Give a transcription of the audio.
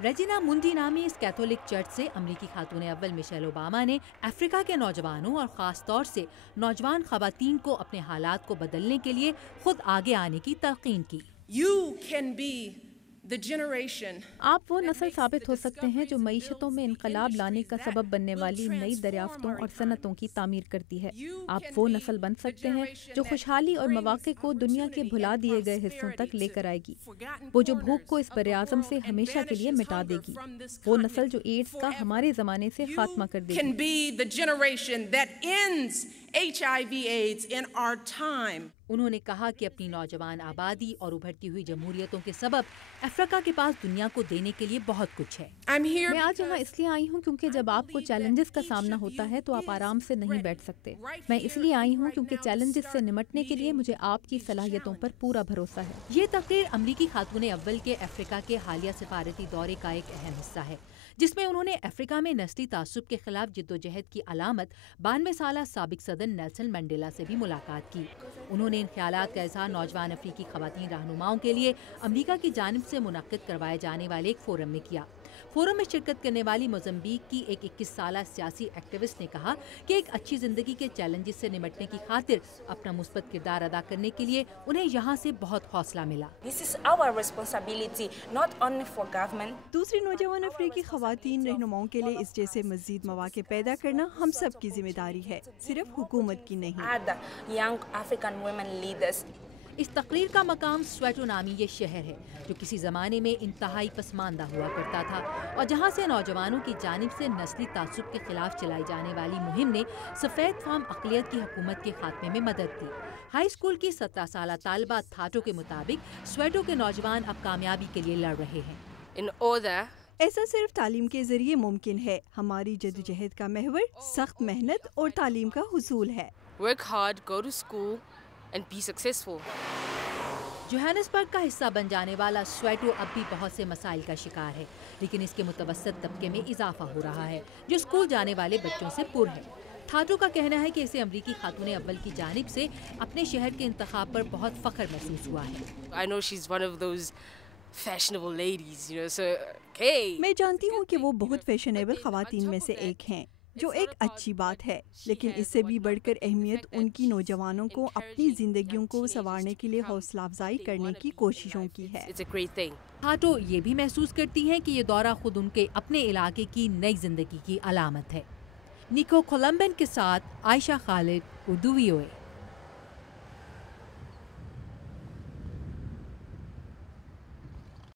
Regina मुंडी नामी इस कैथोलिक चर्च से अमरीकी खातून अव्वल मिशेल ओबामा ने अफ्रीका के नौजवानों और ख़ास तौर से नौजवान ख़वातीन को अपने हालात को बदलने के लिए खुद आगे आने की तलक़ीन की। आप वो नस्ल साबित हो सकते हैं जो मईशतों में इनकलाब लाने का सबब बनने वाली नई दरियाफ्तों और सनतों की तामीर करती है। आप वो नस्ल बन सकते हैं जो खुशहाली और मौक़े को दुनिया के भुला दिए गए हिस्सों तक लेकर आएगी, वो जो भूख को इस बरे-आज़म से हमेशा के लिए मिटा देगी, वो नस्ल जो एड्स का हमारे ज़माने से खात्मा कर देगी। उन्होंने कहा कि अपनी नौजवान आबादी और उभरती हुई जमहूरियतों के सबब अफ्रीका के पास दुनिया को देने के लिए बहुत कुछ है। मैं आज यहाँ इसलिए आई हूँ क्योंकि जब आपको चैलेंजेस का सामना होता है तो आप आराम से नहीं बैठ सकते। मैं इसलिए आई हूँ क्योंकि चैलेंजेस से निपटने के लिए मुझे आपकी सलाहियतों पर पूरा भरोसा है। ये तकरीर अमरीकी खातून अव्वल के अफ्रीका के हालिया सिफारती दौरे का एक अहम हिस्सा है, जिसमें उन्होंने अफ्रीका में नस्ली तासुब के खिलाफ जिद्दोजहद की अलामत 92 साला साबिक सदर नेल्सन मंडेला से भी मुलाकात की। उन्होंने इन ख्यालात का इज़हार नौजवान अफ्रीकी ख़वातीन रहनुमाओं के लिए अमरीका की जानिब से मुनक्किद करवाए जाने वाले एक फोरम में किया। फोरम में शिरकत करने वाली मोज़म्बिक की एक 21 साला सियासी एक्टिविस्ट ने कहा कि एक अच्छी ज़िंदगी के चैलेंजेस से निपटने की खातिर अपना मुस्बत किरदार अदा करने के लिए उन्हें यहाँ से बहुत हौसला मिला। दूसरी नौजवान अफ्रीकी ख़वातीन रहनुमाओं के लिए इस जैसे मज़ीद मौक़े पैदा करना हम सब की जिम्मेदारी है, सिर्फ हुकूमत की नहीं। इस तकरीर का मकाम स्वेटो नामी ये शहर है जो किसी ज़माने में इंतहाई पसमानदा हुआ करता था और जहाँ से नौजवानों की जानिब से नस्ली तासुब के खिलाफ चलाई जाने वाली मुहिम ने सफ़ेद फार्म अक़लियत की हुकूमत के खात्मे में मदद दी। हाई स्कूल की 17 साला तालिबा थाटो के मुताबिक स्वेटो के नौजवान अब कामयाबी के लिए लड़ रहे हैं। ऐसा सिर्फ तालीम के जरिए मुमकिन है। हमारी जद्दोजहद का महवर सख्त मेहनत और तालीम का हुसूल है। Work hard, go to school and be successful. Johannesburg का हिस्सा बन जाने वाला स्वेटो अब भी बहुत से मसाइल का शिकार है, लेकिन इसके मुतवस्सित तबके में इजाफा हो रहा है जो स्कूल जाने वाले बच्चों से पुर है। थाटो का कहना है कि इसे अमरीकी खातून अव्वल की जानिब से अपने शहर के इंतखाब पर बहुत फख्र महसूस हुआ है। I know she's one of those fashionable ladies, you know, so okay. मैं जानती हूँ कि वो बहुत फैशनेबल ख़वातीन में से एक हैं, जो एक अच्छी बात है, लेकिन इससे भी बढ़कर अहमियत उनकी नौजवानों को अपनी जिंदगियों को संवारने के लिए हौसला अफजाई करने की कोशिशों की है। थाटो ये भी महसूस करती हैं कि ये दौरा खुद उनके अपने इलाके की नई जिंदगी की अलामत है। निको कोलम्बन के साथ आयशा खालिद, उर्दू VOA।